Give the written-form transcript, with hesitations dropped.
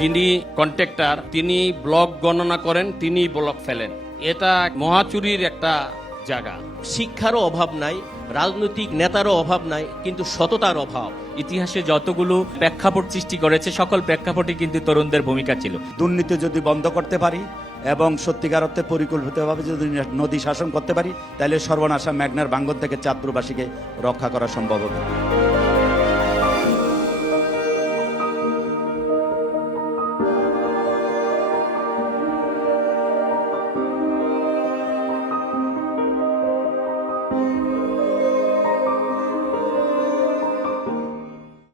যিনি কন্ট্রাক্টর তিনি ব্লক গণনা করেন, তিনি ব্লক ফেলেন। এটা মহাচুরির একটা জায়গা। শিক্ষারও অভাব নাই, রাজনৈতিক নেতারও অভাব নাই, কিন্তু সততার অভাব। ইতিহাসে যতগুলো প্রেক্ষাপট সৃষ্টি করেছে সকল প্রেক্ষাপটে কিন্তু তরুণদের ভূমিকা ছিল। দুর্নীতি যদি বন্ধ করতে পারি এবং সত্যিকার অর্থে পরিকল্পিতভাবে যদি নদী শাসন করতে পারি, তাহলে সর্বনাশা মেঘনার ভাঙ্গন থেকে চাঁদপুরবাসীকে রক্ষা করা সম্ভব হবে।